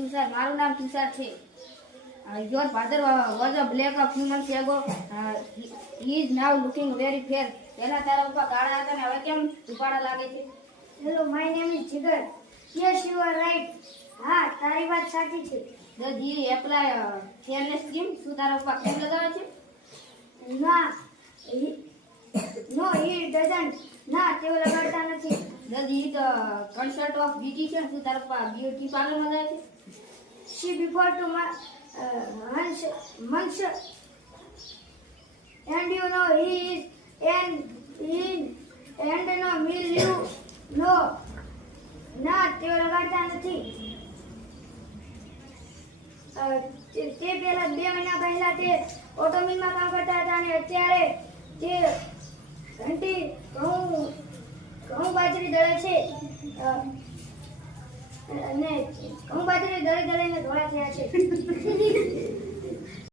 તુષાર, મારું નામ તુષાર છે. Your father was a black a few months ago. He is now looking very fair. પહેલા તારા ઉપર કાળા હતા ને હવે કેમ રૂપાળા લાગે છે? Hello, my name is Jigar. Yes, you are right. હા, તારી વાત સાચી છે. Does he apply fairness cream? શું તારા ઉપર cream લગાવે છે? ના, નો હી ડઝન્ટ. ના, તેઓ લગાડતા નથી. Does he consult of beautician? શું તારા ઉપર બ્યુટી પાર્લર માં જાય છે? She before to months, and you know he is and no will you no. ના, તેઓ લગાડતા નથી. તે પહેલા 2 મહિના પહેલા તે ઓટો મિલમાં કામ કરતા હતા અને અત્યારે તે ઘંટી ઘઉં બાજરી દળે છે અને ઘઉં બાજરી દળીને ધોળા થયા છે.